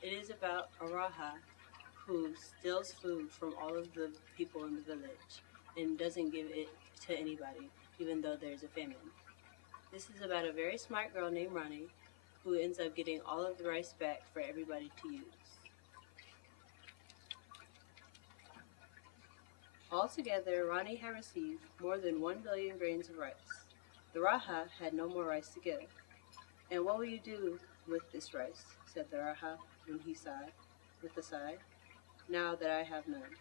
It is about a Raja who steals food from all of the people in the village and doesn't give it to anybody, even though there's a famine. This is about a very smart girl named Rani who ends up getting all of the rice back for everybody to use. Altogether, Rani had received more than 1 billion grains of rice. The Raja had no more rice to give. "And what will you do with this rice?" said the Raja when he sighed, with a sigh, "now that I have none?"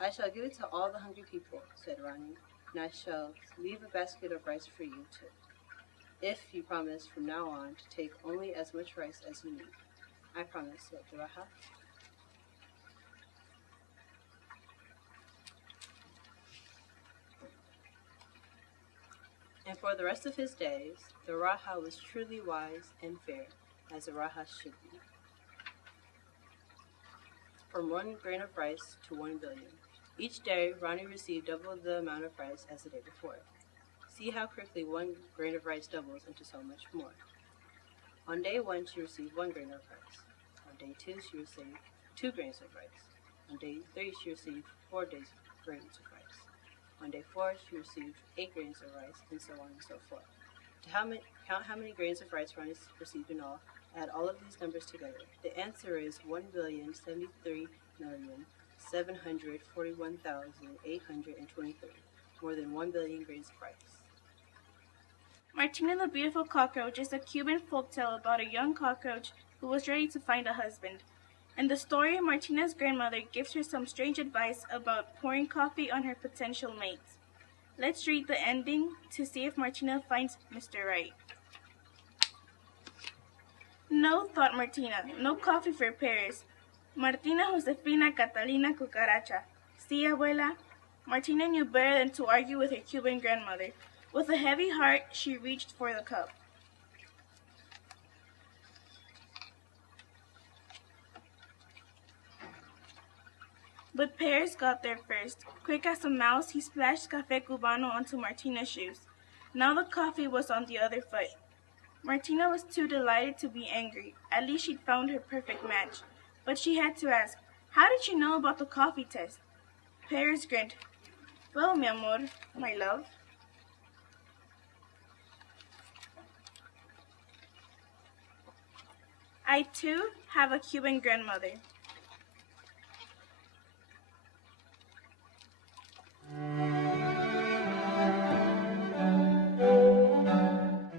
"I shall give it to all the hungry people," said Rani, "and I shall leave a basket of rice for you too, if you promise from now on to take only as much rice as you need." "I promise," said the Raja. And for the rest of his days, the Raja was truly wise and fair, as a Raja should be. From 1 grain of rice to 1 billion. Each day, Rani received double the amount of rice as the day before. See how quickly 1 grain of rice doubles into so much more. On day 1, she received 1 grain of rice. On day 2, she received 2 grains of rice. On day 3, she received 4 grains of rice. On day 4, she received 8 grains of rice, and so on and so forth. To count how many grains of rice Rani received in all, add all of these numbers together. The answer is 1,073,741,823, more than 1 billion grains of rice. Martina the Beautiful Cockroach is a Cuban folktale about a young cockroach who was ready to find a husband. In the story, Martina's grandmother gives her some strange advice about pouring coffee on her potential mate. Let's read the ending to see if Martina finds Mr. Right. No, thought Martina, no coffee for Paris. Martina Josefina Catalina Cucaracha. See, abuela? Martina knew better than to argue with her Cuban grandmother. With a heavy heart, she reached for the cup. But Paris got there first. Quick as a mouse, he splashed Café Cubano onto Martina's shoes. Now the coffee was on the other foot. Martina was too delighted to be angry. At least she'd found her perfect match. But she had to ask, "How did you know about the coffee test?" Paris grinned. "Well, mi amor, my love, I too have a Cuban grandmother.